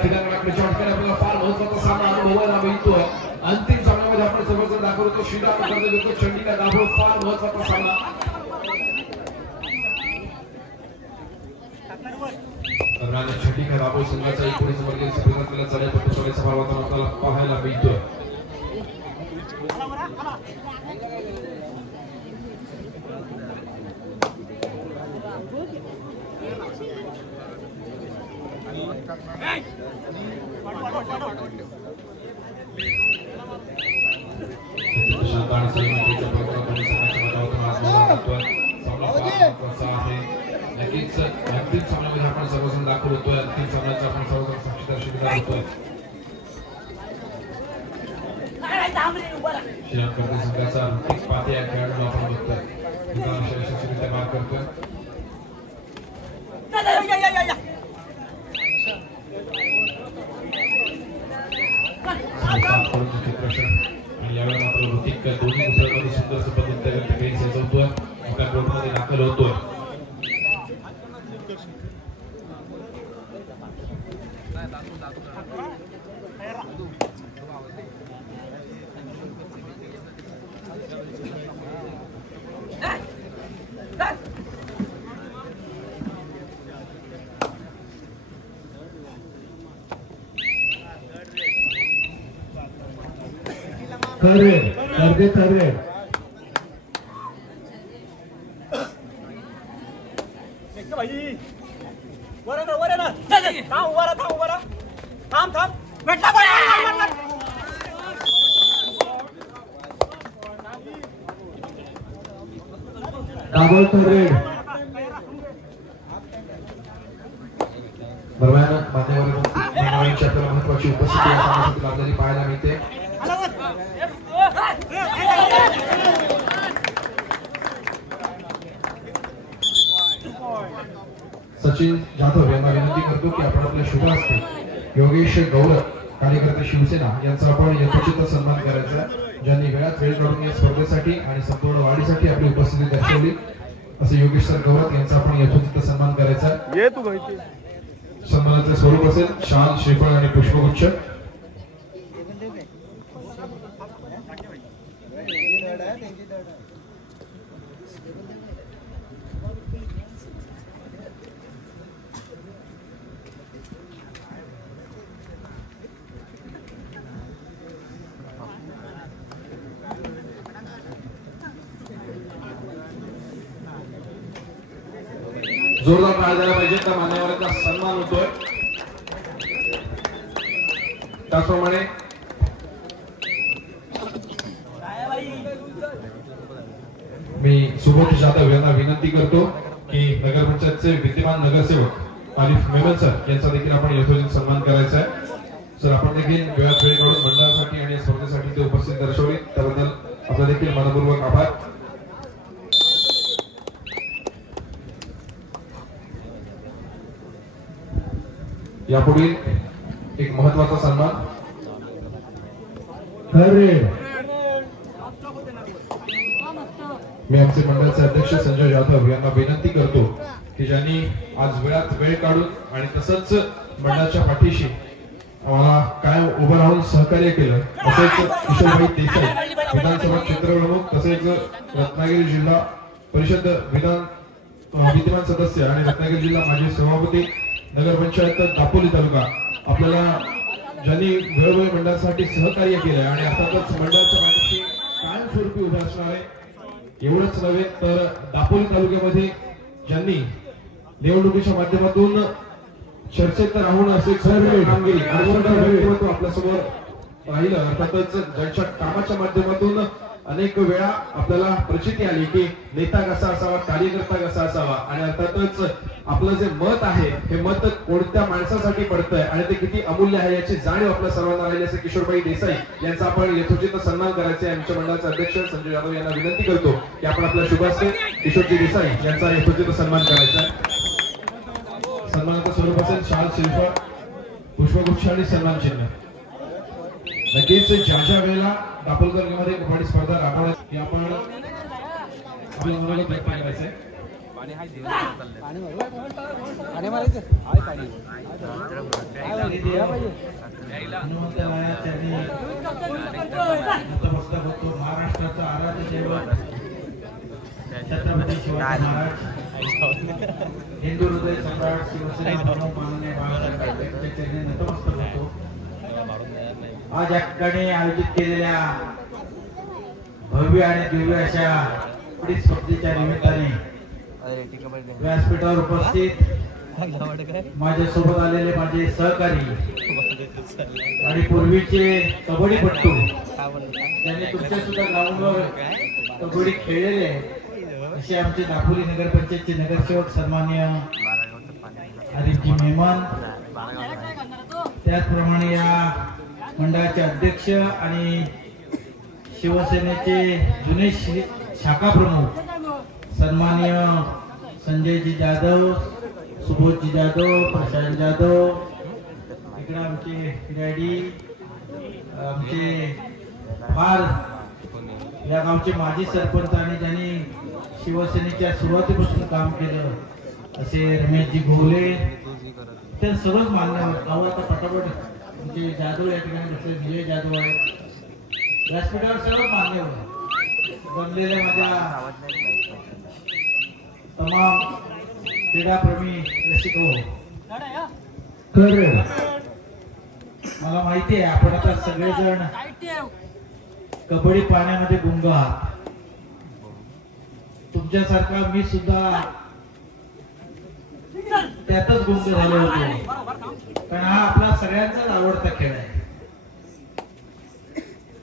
क्रीडांगणाकडे शॉटकडे आपल्याला फार महत्त्वाचा सामना अनुभवायला मिळतोय. अंतिम सामन्यामध्ये आपण सर्वजण दाखवतो श्रीराम कर्ज चंडीगड दाभोळ फार महत्त्वाचा सामना. दरम्यान चंडीगड दाभोळ संघाचा एकोणीस वर्गीय स्पर्धेला चालण्याचा सोळ्याचा भावातून आपल्याला पाहायला मिळतोय. नक्कीच अंतिम सामन्यामध्ये आपण सर्वजण दाखल होतोय. अंतिम सामन्याचा आपण सर्वजण साक्षीदार होतोय. श्रीराम कर्ज संघाचा ऋतिक पाटे या खेळाडूला आपण बघतोय. यशस्वीरित्या मार करतोय. आणि यावेळेला मात्र ऋतिक दोन्ही उपयोगामध्ये सुंदर पद्धतीने खेळ सजवतोय. आपल्या कोर्टमध्ये दाखल होतोय. थर्ड भाई वर ना थांब उभा थांब भेटला दरम्यान मान्यवरांची आपल्याला महत्वाची उपस्थिती या सामन्यासाठी लाभलेली पाहायला मिळते. सचिन जाधव यांना विनंती करतो की आपण आपले शुभ हस्ते योगेश गौरव कार्यकर्ते शिवसेना यांचा आपण यथोचित सन्मान करायचा, ज्यांनी वेळात वेळ काढून या स्पर्धेसाठी आणि संपूर्ण वाढीसाठी आपली उपस्थिती दर्शवली. असे योगेश सर गौरव यांचा आपण यथोचित सन्मान करायचा. सन्मानाचे स्वरूप असेल शाल, श्रीफळ आणि पुष्पगुच्छ. जोरदार टाळ्या द्यायला पाहिजे. त्या मान्यवरांचा सन्मान होतोय. त्याचप्रमाणे मी सुबोध जाधव यांना विनंती करतो की नगरपंचायतचे विद्यमान नगरसेवक आरिफ मेमन सर यांचा देखील आपण यथोचित सन्मान करायचा आहे. सर आपण देखील वेळात वेळ काढून मंडळासाठी आणि स्पर्धेसाठी ते उपस्थित दर्शवले त्याबद्दल आपला देखील मनपूर्वक आभार. यापुढील एक महत्वाचा सन्मान मी आमचे मंडळाचे अध्यक्ष संजय जाधव यांना विनंती करतो की ज्यांनी आज वेळात वेळ काढून आणि तसंच मंडळाच्या पाठीशी आम्हाला कायम उभं राहून सहकार्य केलं, तसेच किशोरभाई देसाई विधानसभा क्षेत्र प्रमुख तसेच रत्नागिरी जिल्हा परिषद विद्यमान सदस्य आणि रत्नागिरी जिल्हा माजी सभापती नगरपंचायत दापोली तालुका आपल्याला ज्यांनी वेळोवेळी मंडळासाठी सहकार्य केलं आणि अर्थातच मंडळाच्या पाठीशी कायमस्वरूपी उभे असणार आहे. एवढंच नव्हे तर दापोली तालुक्यामध्ये ज्यांनी निवडणुकीच्या माध्यमातून चर्चेत राहून असे कामगिरी आपल्या समोर राहिलं, अर्थातच ज्यांच्या कामाच्या माध्यमातून अनेक वेळा आपल्याला प्रचिती आली की नेता कसा असावा, कार्यकर्ता कसा असावा आणि अर्थातच आपलं जे मत आहे हे मत कोणत्या माणसासाठी पडतंय आणि ते किती अमूल्य आहे याची जाणीव आपल्या सर्वांना राहिली. असे किशोरभाई देसाई यांचा आपण यथोचित सन्मान करायचा आहे. आमच्या मंडळाचे अध्यक्ष संजय जाधव यांना विनंती करतो की आपण आपल्या शुभास्ते किशोरजी देसाई यांचा यथोचित सन्मान करायचा आहे. सन्मानाचं स्वरूप असेल शाल, श्रीफळ, पुष्पगुच्छ आणि सन्मान चिन्ह. नक्कीच ज्या वेळेला दापोलीमध्ये कबड्डी स्पर्धा राबवण्यात की आपण आपल्या मुलाला प्रयत्न करायचे हनुमंतराया त्यांनी नतमस्तक होतो. महाराष्ट्राचा आराध्य दैवत छत्रपती शिवाजी महाराज, हिंदू हृदय सम्राट शिवसेना प्रमुख माननीय बाळासाहेब ठाकरे चरणी नतमस्तक होतो. आज या ठिकाणी आयोजित केलेल्या भव्य आणि दिव्य अशा पुढील स्पर्धेच्या निमित्ताने व्यासपीठावर उपस्थित माझ्यासोबत आलेले माझे सहकारी आणि पूर्वीचे कबड्डीपट्टू, त्यांनी तुमच्या सुद्धा ग्राउंडवर कबड्डी खेळलेले असे आमचे दापोली नगरपंचायतचे नगरसेवक सन्माननीय हरीजी मेहमान, त्याचप्रमाणे या मंडळाचे अध्यक्ष आणि शिवसेनेचे जुने शाखा प्रमुख सन्माननीय संजयजी जाधव, सुबोधजी जाधव, प्रशांत जाधव, इकडे आमचे डॅडी, आमचे फार या गावचे माजी सरपंच आणि ज्यांनी शिवसेनेच्या सुरुवातीपासून काम केलं असे रमेशजी घोले, ते सर्वच मान्यवर. गाव आता पटापट आमचे जाधव या ठिकाणी बसले, विजय जाधव आहेत, व्यासपीठावर सर्व मान्यवर बनलेल्या माझ्या तमाम क्रीडाप्रेमी रसिक हो. तर मला माहिती आहे आपण आता सगळेजण कबड्डी पाण्यामध्ये गुंग आहात. तुमच्यासारखा मी सुद्धा त्यातच गुंग झालो होतो, कारण हा आपला सगळ्यांचाच आवडता खेळ आहे.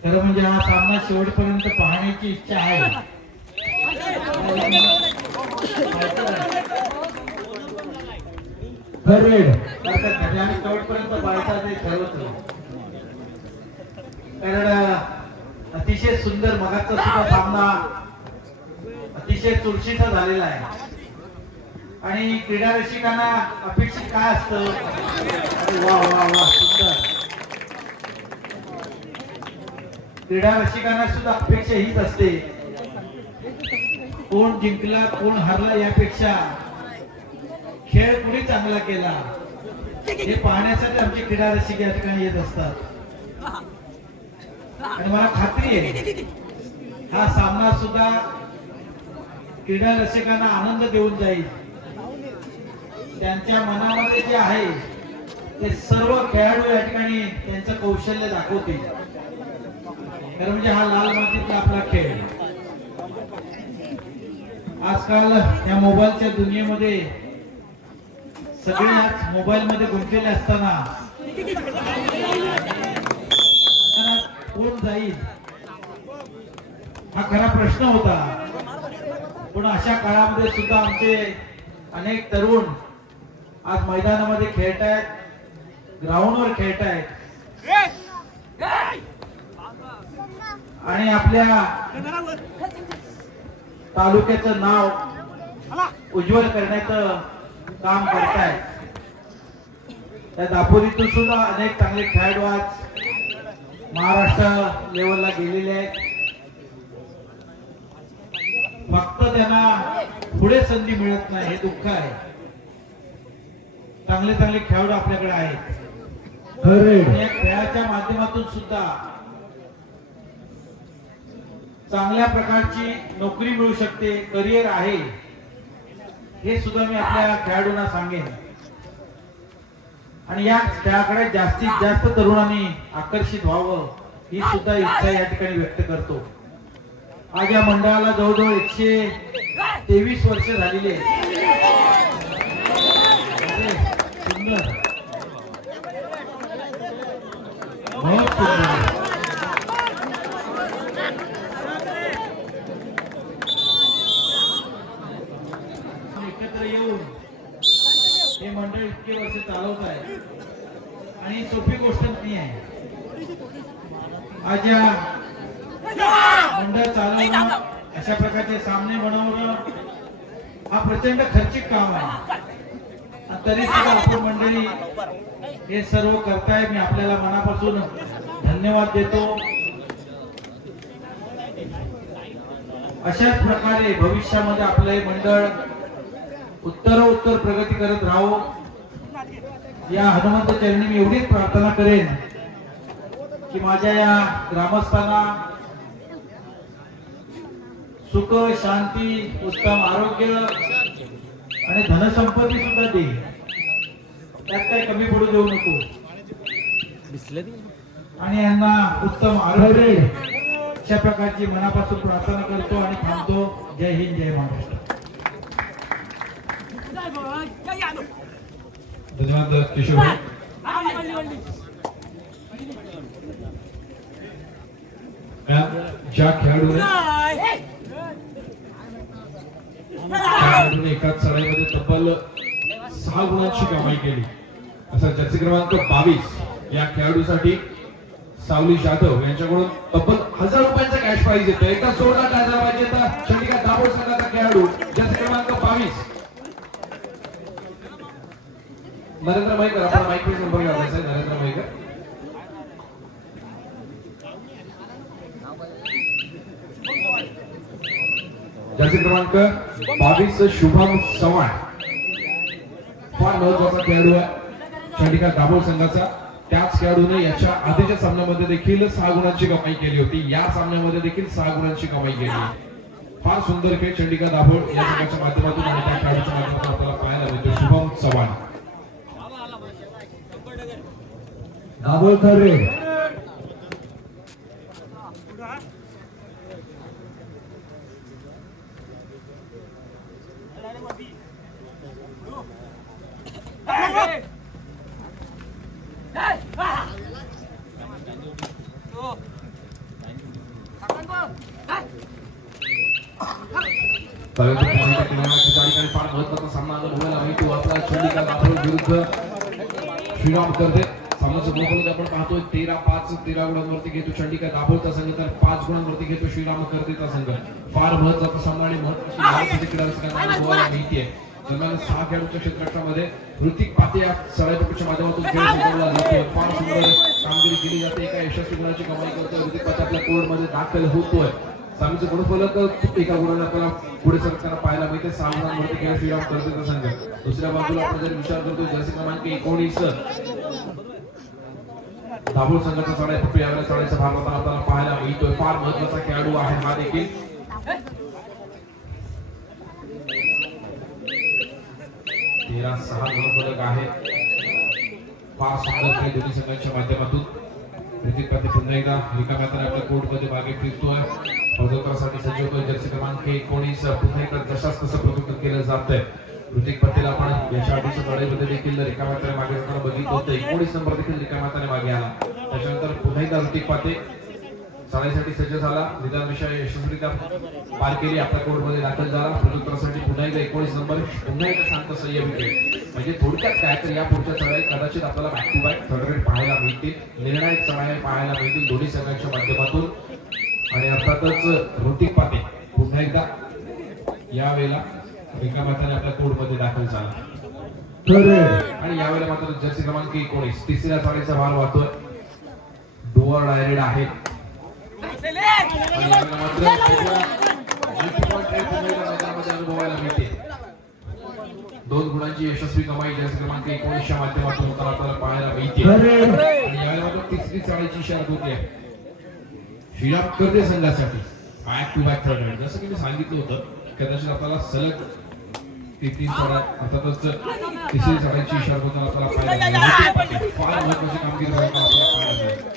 खरं म्हणजे हा सामना शेवटपर्यंत पाहण्याची इच्छा आहे. आम्ही शेवटपर्यंत पाहायचा ते ठरवतो, कारण अतिशय सुंदर मगाचा सुद्धा सामना अतिशय चुरशीचा झालेला आहे. आणि क्रीडा रसिकांना अपेक्षित काय असतं? वा वा वा, सुंदर. क्रीडा रसिकांना सुद्धा अपेक्षा हीच असते, कोण जिंकला कोण हारला यापेक्षा खेळ कुणी चांगला केला हे पाहण्यासाठी आमचे क्रीडा रसिक या ठिकाणी येत असतात. आणि मला खात्री आहे हा सामना सुद्धा क्रीडा रसिकांना आनंद देऊन जाईल. त्यांच्या मनामध्ये जे आहे ते सर्व खेळाडू या ठिकाणी त्यांचं कौशल्य दाखवतील. खरं म्हणजे हा लाल मातीतला आपला खेळ. आजकाल या मोबाईलच्या दुनियेमध्ये सगळे आज मोबाईल मध्ये गुंतलेले असताना कोण जाईल हा खरा प्रश्न होता. पण अशा काळामध्ये सुद्धा आमचे अनेक तरुण आज मैदानामध्ये खेळतायत, ग्राउंडवर खेळतायत आणि आपल्या तालुक्याचं नाव उज्ज्वल करण्याचं काम करतायत. त्या दापोलीतून सुद्धा अनेक चांगले खेळाडू आज महाराष्ट्र लेवलला गेलेले आहेत. फक्त त्यांना पुढे संधी मिळत नाही, हे दुःख आहे. चांगले चांगले खेळाडू आपल्याकडे आहेत. या खेळाच्या माध्यमातून सुद्धा चांगल्या प्रकारची नोकरी मिळू शकते, करिअर आहे, हे सुद्धा मी आपल्या खेळाडूंना सांगेन. आणि या खेळाकडे जास्तीत जास्त तरुणांनी आकर्षित व्हावं ही सुद्धा इच्छा या ठिकाणी व्यक्त करतो. आज या मंडळाला जवळजवळ 123 वर्ष झालेली आहेत. सुंदर, बहुत सुंदर. एकत्र येऊन हे मंडळ इतके वर्ष चालवत आहे आणि सोपी गोष्ट नाही आहे. आज या मंडळ चालवणं, अशा प्रकारचे सामने बनवणं हा प्रचंड खर्चिक काम आहे. तरी सुद्धा आपण मंडळी हे सर्व करताय, मी आपल्याला मनापासून धन्यवाद देतो. अशाच प्रकारे भविष्यामध्ये आपलं हे मंडळ उत्तर प्रगती करत राहो. या हनुमंत चरणी मी एवढीच प्रार्थना करेन की माझ्या या ग्रामस्थांना सुख, शांती, उत्तम आरोग्य आणि धनसंपत्ती सुद्धा दे. त्यात काही कमी पडू देऊ नको. आणि यांना उत्तम आरोग्य अशा प्रकारची मनापासून प्रार्थना करतो आणि थांबतो. जय हिंद, जय महाराष्ट्र. धन्यवाद किशोर भाई. ज्या खेळाडूने एकाच चढाईमध्ये तब्बल 6 गुणांची कमाई केली असा जर्सी क्रमांक 22 या खेळाडूसाठी सावली जाधव यांच्याकडून तब्बल 1000 रुपयांचा कॅश प्राइज येतो. एकदा जोरदार टाळ्या पाहिजे. चंडिका दाभोळ संघाचा खेळाडू जर्सी क्रमांक 22 नरेंद्र मयकर. आपण माईक प्लीज नंबर घ्यायचा आहे. नरेंद्र मयकर. जर्सी क्रमांक 22 शुभम चव्हाण फार महत्वाचा खेळाडू आहे चंडिका दाभोळ संघाचा. त्याच खेळाडूने याच्या आधीच्या सामन्यामध्ये देखील 6 गुणांची कमाई केली होती. या सामन्यामध्ये देखील 6 गुणांची कमाई केली. फार सुंदर खेळ चंडिका दाभोळ या संघाच्या माध्यमातून आणि त्या खेळाडूच्या माध्यमातून आपल्याला पाहायला मिळतो. शुभम चव्हाण. दाभोळकर रे. फार महत्वाचा सामना अनुभवायला मिळतो आपला चंडिका दाभोळ विरुद्ध श्रीराम करते. सामन्याचं गुणफलक आपण पाहतोय 13-5 13 गुणांवरती घेतो चंडिका दाभोळचा संघ, तर 5 गुणांवरती घेतो श्रीराम करतेचा संघ. फार महत्वाचा सामना आणि महत्वाची क्रीडा अनुभवायला मिळते. दरम्यान 6 खेळाडूंच्या क्षेत्ररक्षणामध्ये ऋतिक पाते या सळाईपट्टीच्या माध्यमातून खेळ जिंकवला जातो. फार सुंदर कामगिरी केली जाते. एका यशस्वी गुणाची कमाई करतोय ऋतिक पाते. आपल्या कोर्टमध्ये दाखल होतोय. सामन्याचं गुणफलक एका गुणाने आपल्याला पुढे सरकारला पाहायला मिळते. 6 गुणांवरती खेळ श्रीराम करतेचा संघ. दुसऱ्या बाजूला आपण जर विचार करतो जर्सी क्रमांक 19 दाभोळ संघाचा सळाईपट्टी यावेळेला सळाईचा भाग होताना आपल्याला पाहायला मिळतोय. फार महत्वाचा खेळाडू आहे हा देखील. 13-6 गुणफलक आहे. फार सुंदर खेळ दोन्ही संघांच्या माध्यमातून. ऋतिक पाते पुन्हा एकदा रिकाम्या हाताने आपल्या कोर्टमध्ये मागे फिरतोय. पदकासाठी सज्ज होतोय. जर्सी क्रमांक 19 पुन्हा एकदा जशास तसं प्रदर्शन केलं जातंय. ऋतिक पातेला आपण याच्या आधीच्या लढाईमध्ये देखील रिकाम्या हाताने मागे जाताना बघितलं होतं. 19 नंबर देखील रिकाम्या हाताने मागे आला. त्याच्यानंतर पुन्हा एकदा ऋतिक पाते चढाईसाठी सज्ज झाला. निदान विषय यशस्वीरित्या पार केली. आपल्या कोर्टमध्ये दाखल झाला. प्रदर्शनासाठी पुन्हा एकदा 19 नंबर पुन्हा एकदा शांत संयमी खेळ. म्हणजे थोडक्यात काय तर या पुढच्या चढाई कदाचित आपल्याला back to back third raid पाहायला मिळतील. निर्णायक चढाई पाहायला मिळतील दोन्ही संघांच्या माध्यमातून. आणि अर्थातच ऋतिक पाते पुन्हा एकदा यावेळेला रिकाम्या हाताने आपल्या कोर्टमध्ये दाखल झाला. आणि यावेळेला मात्र जर्सी क्रमांक 19 तिसऱ्या चढाईचा भार वाहतोय. डुअर डायरेक्ट आहे. अनुभवायला मिळते. 2 गुणांची यशस्वी कमाई जर्सी क्रमांक 19 च्या माध्यमातून आपल्याला पाहायला मिळते. आणि यावेळेला मात्र तिसरी चढाईची शर्यत होते श्रीराम करते संघासाठी back to back third raid. जसं की मी सांगितलं होतं कदाचित आपल्याला सलग 3 चढाई अर्थातच तिसरी चढाईची शर्यत होताना आपल्याला पाहायला मिळते. फार महत्वाची कामगिरी आपल्याला पाहायला मिळते.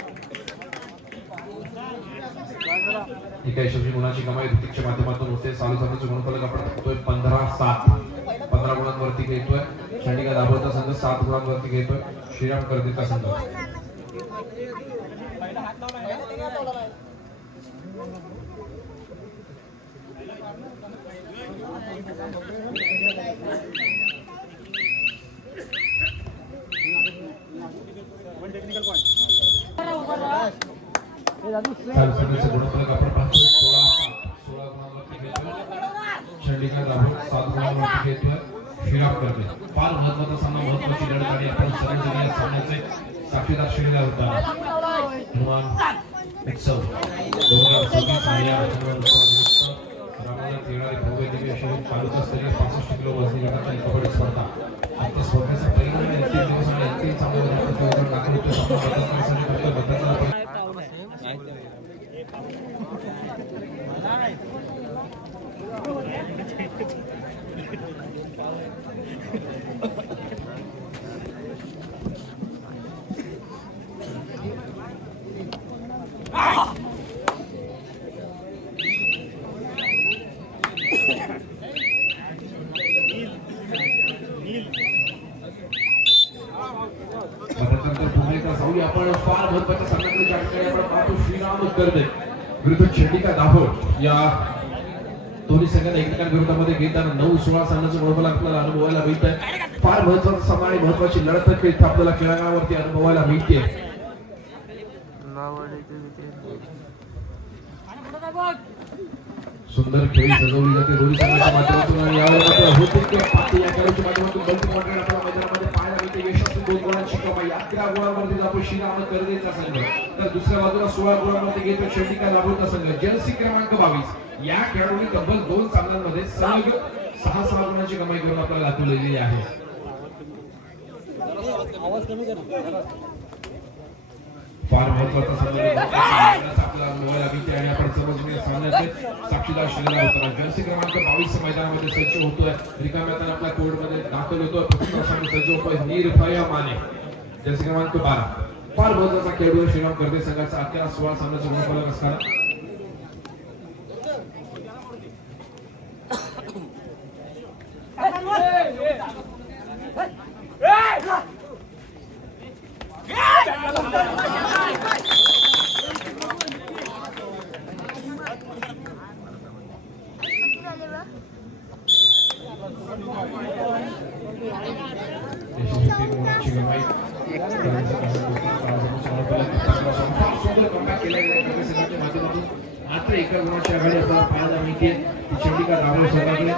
एका यशस्वी गुणाची कमाई ऋतिकच्या माध्यमातून होते. चालू सामन्याचं गुणफलक आपण बघतोय 15-7 15 गुणांवरती घेतोय चंडिका दाभोळचा संघ. 7 गुणांवरती घेतोय श्रीराम करतेचा संघ. गुणफलक आपण पाहतो 16 गुणांवरती घेतोय चंडिका दाभोळ. 7 गुणांवरती घेतोय श्रीराम करते. फार महत्वाचा सामना, महत्वाची लढत आणि आपण सर्वांनी या सामन्याचे साक्षीदार श्रेणीला होता. हनुमान उत्सव 2026 आणि या रामाला येणारे भव्य ठिकाणी अशी तालुकास्तरीय 65 किलो वजनी गटाची कबड्डी स्पर्धा आता स्पर्धेचा पहिला आणि अंतिम दिवस आणि अंतिम सामन्यामध्ये आपण जोरदार दाखल होतो. सामना बदलण्यासाठी फक्त बदलण्याचा जाऊया आपण फार महत्वाच्या सामन्याकडे ज्या ठिकाणी आपण पाहतो श्रीराम गर्दे विरुद्ध चंडिका दाभोळ या दोन्ही संघांना एकमेकांविरोधामध्ये घेताना 9-16 सामन्याचं बरोबर आपल्याला अनुभवायला मिळत आहे. फार महत्वाचा सामना आणि महत्वाची लढत इथे आपल्याला खेळांगणावरती अनुभवायला मिळते. सुंदर खेळी सजवली जाते दोन्ही संघांच्या माध्यमातून आणि यावेळेला होते की पाटी या खेळाच्या माध्यमातून मल्टी पॉइंट आपल्या मैदानामध्ये पाहायला मिळते. यशस्वी 2 गोलांची कमाई 11 गोलांवरती जातो श्रीराम गर्देचा संघ, तर दुसऱ्या बाजूला 16 गोलांवरती घेतो चंडिका दाभोळचा संघ. जर्सी क्रमांक 22 या खेळाडूंनी तब्बल 2 सामन्यांमध्ये सलग 6 गुणांची कमाई करून आपल्याला दाखवलेली आहे. फार महत्वाचा सामना आपला मोबाईल मिळते आणि आपण समजून सामन्याचे साक्षीदार शिरला होता. जर्सी क्रमांक 22 मैदानामध्ये सज्ज होतोय. रिकाम्या हाताने आपल्या कोर्टमध्ये दाखल होतोय. प्रथम सज्ज होतोय निर्भय माने जर्सी क्रमांक 12. फार महत्वाचा खेळाडू श्रीराम गर्दे संघाचा 11-16 सामन्याचा गुणफलक असताना मात्र एका गुणाची आघाडी आपल्याला पाहायला मिळते ती चंडिका दाभोळ संघाकडे.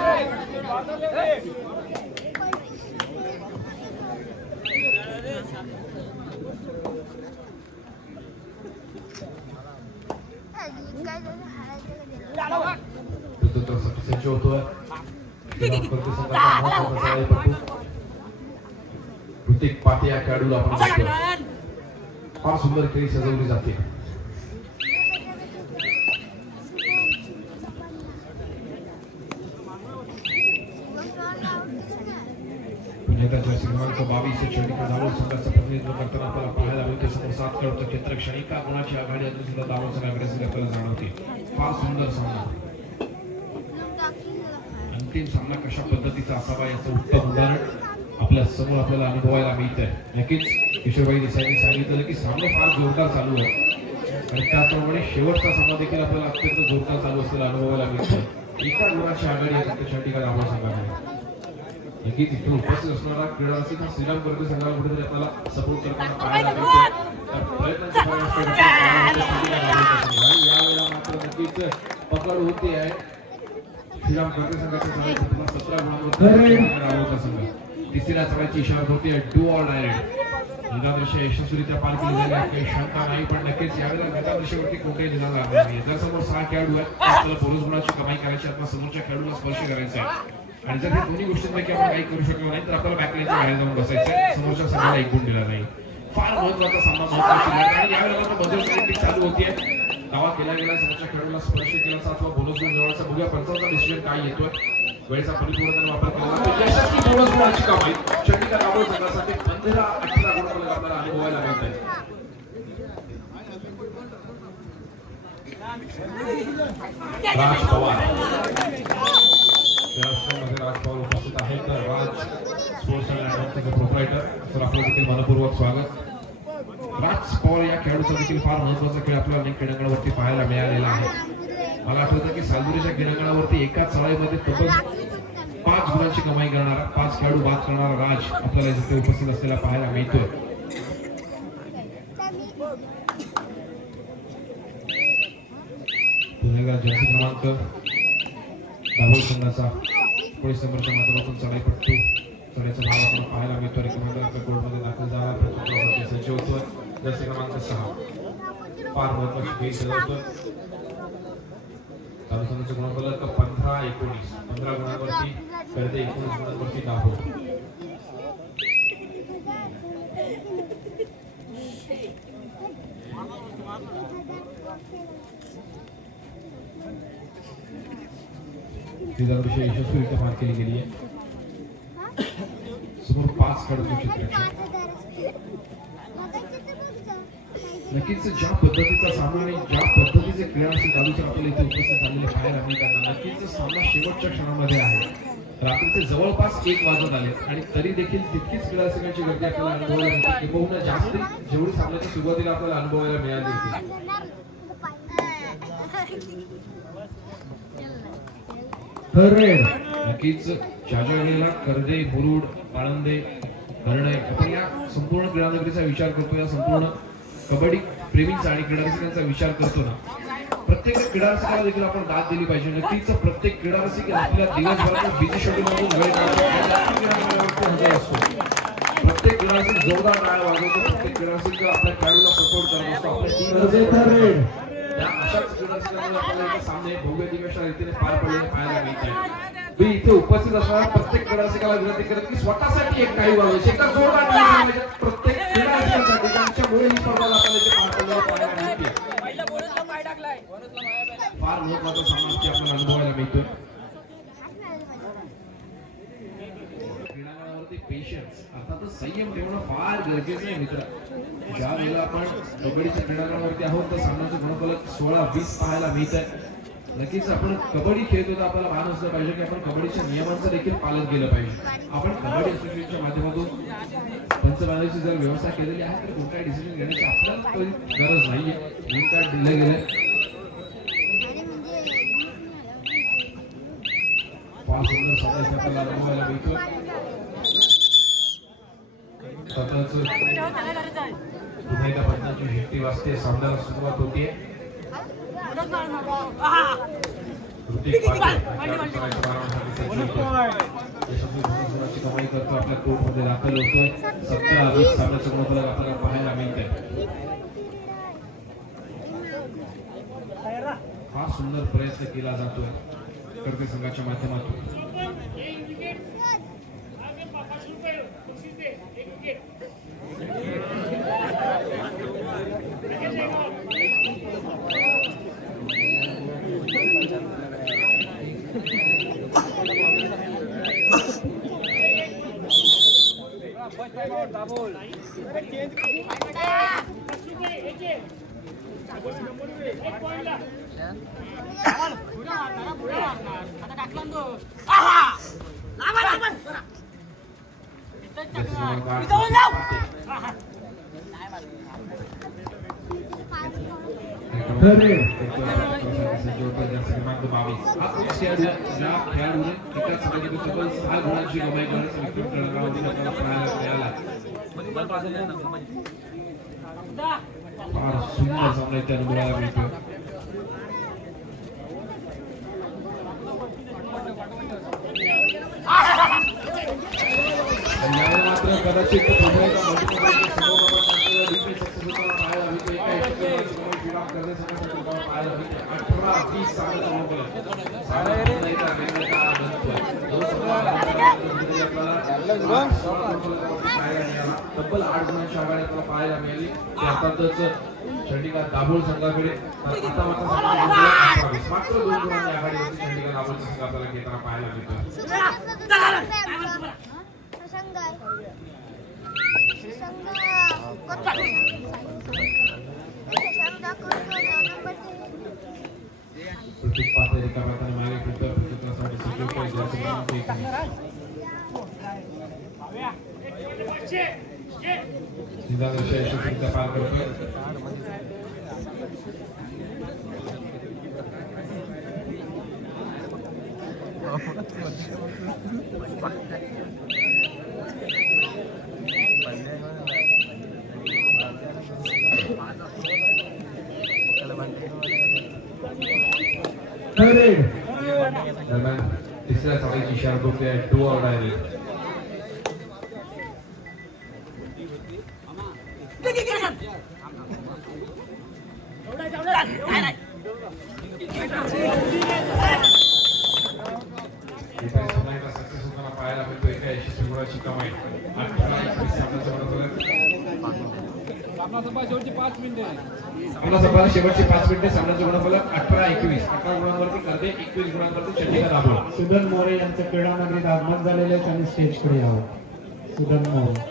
सज्ज होतोय प्रत्येक पाठी या खेळाडूला आपण बघतोय. फार सुंदर खेळी सजवली जाते. जर्सी क्रमांक 22 चंडिका दाभोळ संघाचं प्रतिनिधित्व करताना आपल्याला पाहायला मिळते. समोर 7 खेळाडूचं क्षेत्र क्षणिका गुणाची आघाडी अजून सुद्धा दाभोळ संघाकडे आपल्याला जाणवते. फार सुंदर सामना. अंतिम सामना कशा पद्धतीचा असावा याचं उत्तम उदाहरण आपल्या समोर आपल्याला अनुभवायला मिळत आहे. नक्कीच किशोरभाई देसाईंनी सांगितलं की सामने फार जोरदार चालू आहे आणि त्याप्रमाणे शेवटचा सामना देखील आपल्याला अत्यंत जोरदार चालू असलेला अनुभवायला मिळतोय. एका गुणाची आघाडी आहे चंडिका दाभोळ संघाकडे. नक्कीच इथून उपस्थित असणारा क्रीडा रसिक हा श्रीराम गर्दे संघाला कुठेतरी आपल्याला सपोर्ट करताना पाहायला मिळतो. यावेळेला मात्र नक्कीच पकड होते आहे श्रीराम गर्दे संघाच्या संघ 17 गुणांवर संघ. तिसऱ्या सगळ्याची इशारा होती डू ऑर डायरेक्ट. निरादृश्य यशस्वीरित्या पार केली जाईल काही शंका नाही, पण नक्कीच यावेळेला निरादृश्यावरती कोणतेही निदान लागणार नाही. जर समोर 6 खेळाडू आहेत आपल्याला बोनस गुणाची कमाई करायची आहे, समोरच्या खेळाडूला स्पर्श करायचा आहे आणि जर हे दोन्ही गोष्टींपैकी आपण काही करू शकलो नाही तर आपल्याला बॅकलाईनच्या बाहेर जाऊन बसायचं आहे. समोरच्या संघाला एक गुण दिला नाही. फार महत्वाचा सामना महत्वाची लढत आणि यावेळेला बदल चालू होतीये. दावा केला गेला समोरच्या खेळाडूला स्पर्श केला अथवा बोनस गुण मिळवण्याचा बघूया पंचांचा डिसिजन काय येतोय. वेळेचा परिपूर्णपणे वापर केला यशस्वी बोनस गुणाची कमाई चंडिका दाभोळ संघासाठी 15-18 गुण आपल्याला अनुभवायला मिळत आहे. राज पवार राज पवार उपस्थित आहेत. राज स्पोर्ट्स अँड ॲडव्हान्सचे प्रोप्रायटर सर आपलं देखील मनपूर्वक स्वागत. राज पवार या खेळाडूचा देखील फार महत्वाचा खेळ आपल्याला अनेक क्रीडांगणावरती पाहायला मिळालेला आहे. मला आठवतं की सालुरीच्या क्रीडांगणावरती एकाच चढाईमध्ये तब्बल 5 गुणांची कमाई करणारा 5 खेळाडू बाद करणारा राज आपल्याला इथे उपस्थित असलेला पाहायला मिळतोय. पुणेकर जर्सी क्रमांक दाभोळ संघाचा पोलीस समोरच्या माध्यमातून चढाईपट्टू चढाईचा भाग आपण पाहायला मिळतो. रिकमेंडर आपल्या कोर्टमध्ये दाखल झाला प्रत्येक सज्ज होतोय. जर्सी क्रमांक 6 फार महत्वाची खेळ सजवतोय. तालुक्याचा गुणफलक 15-19, 15 गुणांवरती करते, 19 गुणांवरती दाभोळ. ती दरवर्षी यशस्वीरित्या पार केली गेली आहे. समोर 5 कडक चित्र नक्कीच ज्या पद्धतीचा सामना आणि ज्या पद्धतीचे क्रीडारसिक बाजूच्या आपल्याला इथे उपस्थित झालेले पाहायला मिळतात, नक्कीच सामना शेवटच्या क्षणामध्ये आहे. रात्रीचे जवळपास 1 वाजत आले आणि तरी देखील तितकीच क्रीडारसिकांची गर्दी आपल्याला अनुभवायला मिळते. किंबहुना जास्त जेवढी सामन्याच्या सुरुवातीला आपल्याला अनुभवायला मिळाली होती. नक्कीच ज्या वेळेला कर्दे, मुरुड, पाळंदे, हरणे आपण या संपूर्ण क्रीडानगरीचा विचार करतो, या संपूर्ण कबड्डी प्रेमींचा आणि क्रीडारसिकांचा विचार करतो ना, प्रत्येक क्रीडारसिकाला देखील आपण दाद दिली पाहिजे. नक्कीच प्रत्येक क्रीडारसिक आपल्या दिवसभराच्या बिझी शेड्यूलमधून वेळ काढून हजर असतो. प्रत्येक क्रीडारसिक जोरदार टाळ्या वाजवतो, प्रत्येक क्रीडारसिक आपल्या खेळाडूला सपोर्ट करत असतो, आपल्या टीम त्या अशाच क्रीडारसिकांमुळे आपल्याला इथे सामने भव्य दिव्य रीतीने पार पडलेले पाहायला मिळत आहे. मी इथे उपस्थित असणाऱ्या प्रत्येक क्रीडारसिकाला विनंती करत की स्वतःसाठी एक काही वाजवायचे, एकदा जोरदार टाळ्या वाजवायच्या प्रत्येक क्रीडारसिकांसाठी, ज्यांच्यामुळे ही स्पर्धा आपल्याला इथे पार पडलेली पाहायला मिळते. फार महत्त्वाचा सामना आपल्याला अनुभवायला मिळतोय. क्रीडांगणावरती पेशन्स अर्थातच संयम ठेवणं फार गरजेचं आहे मित्र. ज्या वेळेला आपण कबड्डीच्या क्रीडांगणावरती आहोत तर सामन्याचं गुणफलक 16-20 पाहायला मिळत आहे. नक्कीच आपण कबड्डी खेळतो तर आपल्याला भान असलं पाहिजे की आपण कबड्डीच्या नियमांचं देखील पालन केलं पाहिजे. आपण कबड्डी असोसिएशनच्या माध्यमातून पंचनाम्याची जर व्यवस्था केलेली आहे तर कोणत्याही डिसिजन घेण्याची आपल्याला काही गरज नाहीये. ग्रीन कार्ड दिलं गेलंय. फार सुंदर सामना आपल्याला अनुभवायला मिळतो. स्वतःच पुन्हा एकदा पंचांची शिट्टी वाजते, सामन्याला सुरुवात होते. ऋतिक कमाई करतो, आपल्या कोर्टमध्ये दाखल होतोय. 17-20 सामन्याचं गुणफलक आपल्याला पाहायला मिळतंय. फार सुंदर प्रयत्न केला जातोय कर्ते संघाच्या माध्यमातून. खेळाडूने एकाच सामन्यात तब्बल 6 गुणांची कमाई करण्याचा विक्रम क्रमांकावरती आपल्याला पाहायला मिळाला. फार सुंदर सामना इथे अनुभवायला मिळतो. मात्र कदाचित तब्बल 8 गुणांची आघाडी आपल्याला पाहायला मिळाली. अर्थातच चंडीगड दाभोळ संघाकडे आता मात्र 2 गुणांची आघाडीवरती चंडीगड दाभोळ संघ आपल्याला घेताना पाहायला मिळतो. प्रत्येक पात्र एका बाताने मागे फिरतोय. प्रत्येकासाठी यशस्वीरित्या पार करतोय. दरम्यान तिसऱ्या सामन्याची इशारा करतोय. 2 आउट आहे. इथे पुन्हा एकदा सक्सेस होताना पाहायला मिळतो एका यशस्वी गुणाची कमाई 18-21 सामन्याचं गुणफलक. आपला संपाला शेवटची 5 मिनिटे सामन्याचं गुणफलक 18-21. 18 गुणांवरती कर्दे, 21 गुणांवरती चंडिका दाभोळ. सुदन मोरे यांचं क्रीडा नगरीत आगमन झालेले आहे, त्यांनी स्टेजकडे यावं. सुदन मोरे.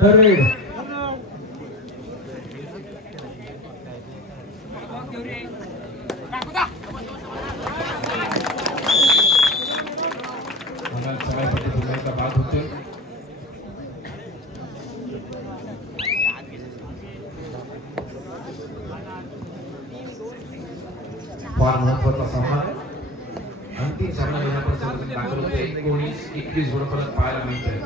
Third. सगळ्यासाठी पुन्हा एकदा बाद होतोय. फार महत्वाचा सामना, अंतिम सामना येण्यापर्यंत दाखल होते. 19-21 गुणफलक पाहायला मिळतंय.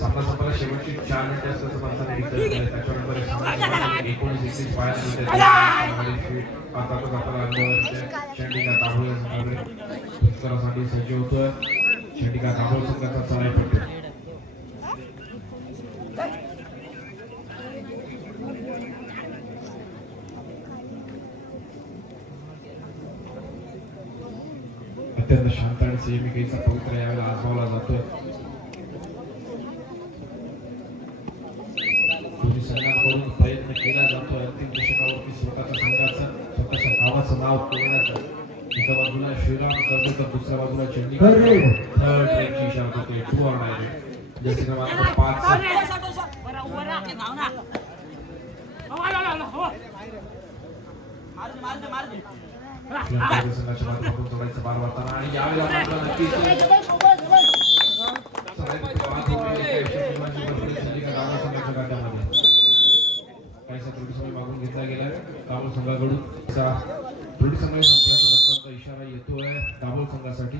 सामना संपायला शेवटची 4 मिनिटे असल्याचं पंचांनी डिक्लेअर केलं. त्याच्यानंतर 19-21 पाहायला मिळतंय. आता चंडिका दाभोळ संघाकडे उत्तरासाठी सज्ज होतोय. चंडिका दाभोळ संघाचा चढाईपट्टू. अत्यंत शांत आणि संयमिकेचा पवित्र यावेळेला आजमावला जातोय. दोन्ही संघांकडून प्रयत्न केला जातोय अंतिम दशकावरती स्वतःच्या गावाचं नाव करण्याचा. एका बाजूला श्रीराम करतो तर दुसऱ्या बाजूला चंडिका. थर्ड ट्रेकची इशारा करतोय. 2 ऑन डायरेक्ट. जसे क्रमांक 5 संघाच्या माध्यमातून सोडायचं बार वाटताना आणि यावेळेला मात्र नक्कीच काहीसा त्रुटी समय मागून घेतला गेला दाभोळ संघाकडून. त्रुटी समय संपल्याच्या नंतरचा इशारा येतोय दाभोळ संघासाठी.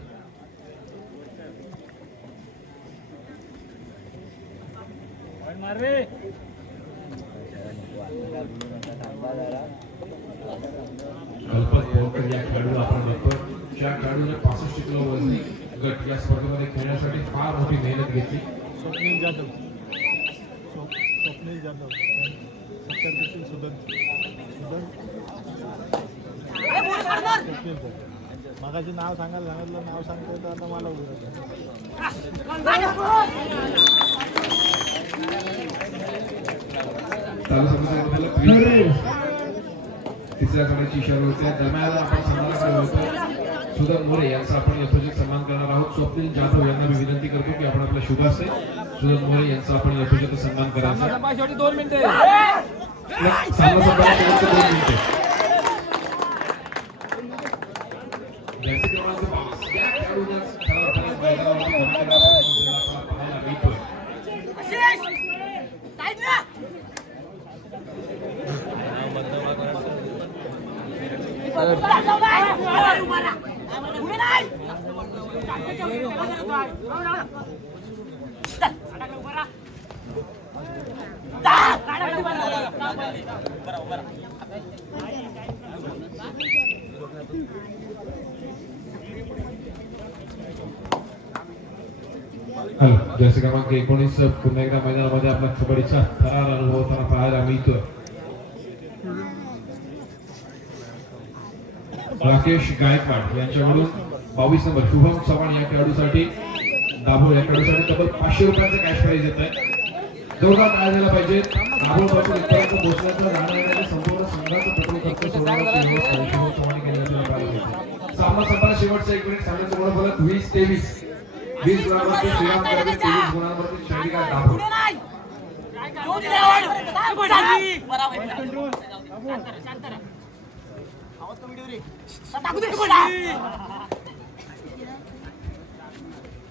कल्पक बोरकर या खेळाडूला आपण बघतोय. ज्या खेळाडूने 65 किलो वजनी गट या स्पर्धेमध्ये खेळण्यासाठी फार मोठी मेहनत घेतली. स्वप्नील जाधव 70 सुदन मागाचे नाव सांगायला सांगितलं, नाव सांगतोय तर आता मला चालू समजून तिसऱ्या क्रमांकाची इशारा होत्या. दरम्यान आपण संघाकडे होतो सुदन मोरे यांचा आपण यथोचित सन्मान करणार आहोत. स्वप्नील जाधव यांना मी विनंती करतो की आपण आपल्या शुभ असते सुदन मोरे यांचा आपण यथोचित सन्मान करायचा. 2 मिनिटे. सामना संपायला शेवटचे 2 मिनिटे. जर्सी क्रमांक 5 या खेळाडूलाच खरा अर्थाने मैदानावरती भूमिकेला पाहायला मिळतोय. जर्सी क्रमांक 19 पुन्हा एकदा मैदानामध्ये आपला कबड्डीचा थरार अनुभवताना पाहायला मिळतोय. राकेश गायकवाड यांच्याकडून 22 नंबर शुभम चव्हाण या खेळाडूसाठी दाभोळ या खेळाडूसाठी तब्बल 500 रुपयांचं कॅश प्राइज येत आहे. जोरदार टाळ्या झाला पाहिजे. दाभोळ पासून इथपर्यंत पोहोचण्याचा जाण्याचा संपूर्ण संघाचा पेट्रोल खर्च शुभम चव्हाण यांनी पाहिला होता. सामना संपला शेवटचा 1 मिनिट. सामन्याचं गुणफलक 20-23. 20 गुणांवरती श्रीराम करदे, 23 गुणांवरती चंडिका दाभोळ.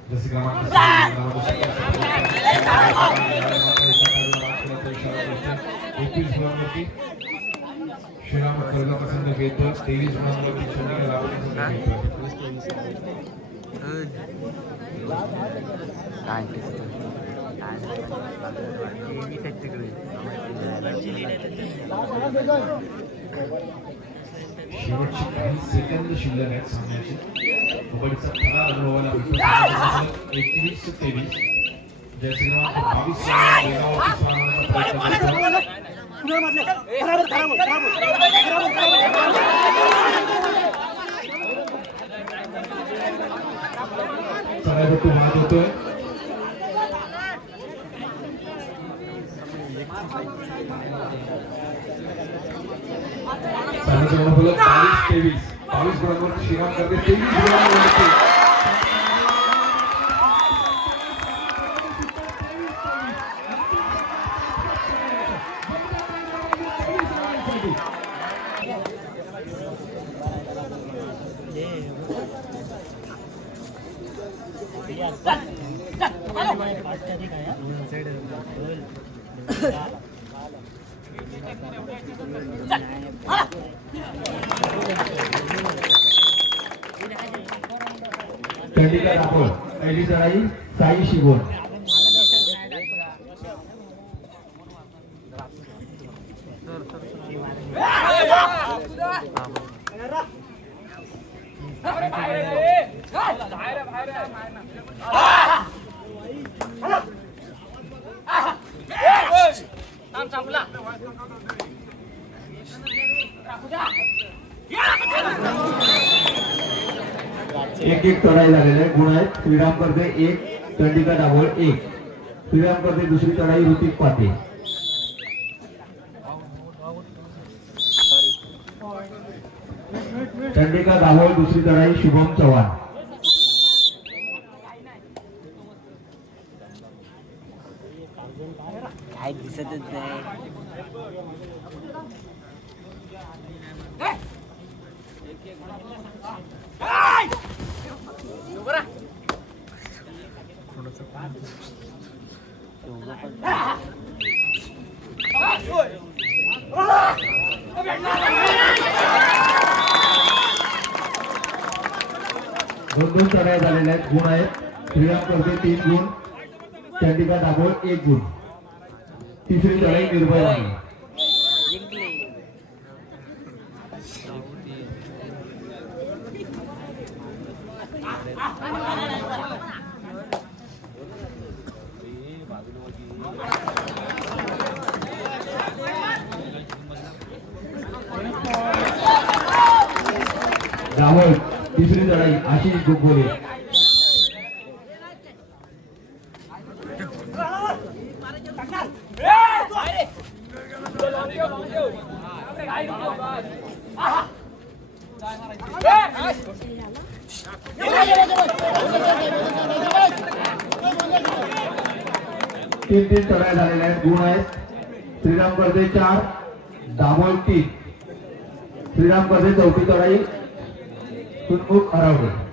जसे क्रमांक 21 गुणांवरती श्रीराम करदे संघ घेतो. 23 गुणांवरती चंडिका दाभोळ संघ घेतो. शेवटची काही सेकंद शिल्लक आहेत सामन्याची. कबड्डीचा खरा अनुभवाला भेटतो. 21-23 जयश्रीमान 22 वेगावरती स्वारांचा प्रयत्न करतो. चढाईपट्टू बाद होतोय. सामन्याचा गुणफलक 22-23. 22 गुणांवरती श्रीराम करते. 23 गुणांवरती चंडीगड राहुल पहिली चढाई साई शिगोन. एक चढाई झालेले आहे. गुण आहेत. श्रीराम करते 1, चंडीगड राहुल 1. श्रीराम करते दुसरी चढाई ऋतिक पाटे. चंडीगड राहुल दुसरी चढाई शुभम चव्हाण. काय दिसतच नाही. दोन चढाई झालेल्या आहेत. गुण आहेत. श्रीराम करते 3 गुण, चंडीगड राहुल 1 गुण. तिसरी चढाई निर्भय आहे. जिंकले. राहुल तिसरी चढाई आशिष गोगोले. तीन चढाई झालेल्या आहेत. गुण आहेत. श्रीराम करते 4, दाभोळ 3. श्रीराम करते चौथी चढाई सुनमुख हरवणे.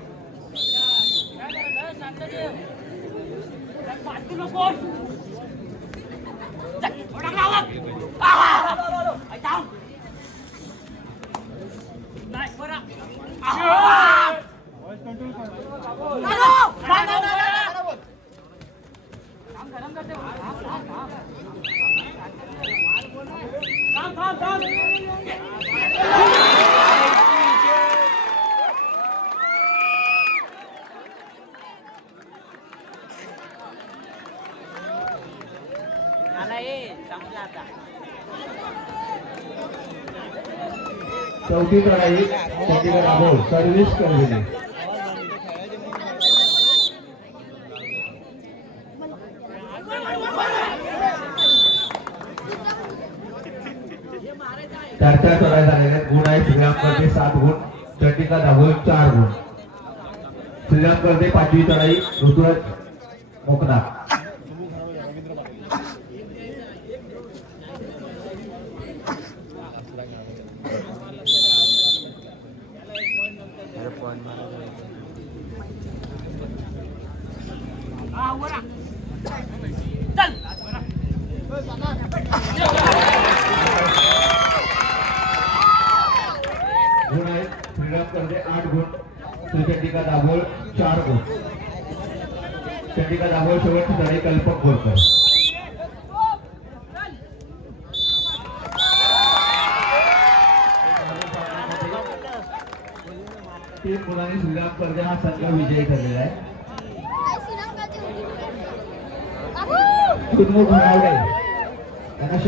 चौथी चढाई चंडीगड राहुल सर्व्हिस करविले. चार चढाई झालेल्या आहेत. गुण आहेत. श्रीराम करते 7 गुण, चंडीगड राहुल 4 गुण. श्रीराम करते 5वी चढाई ऋतुराज मोकनाथ. गुण आहेत. श्रीराम करते 8 गुण, चंडीगड राहुल 4 गुण. चंडिका दाभोळ शेवटची झाली कल्पक बोरकर. तीन मुलांनी श्रीराम कर्जा हा संघ विजयी ठरलेला आहे. सुनमुख घोडावडे यांना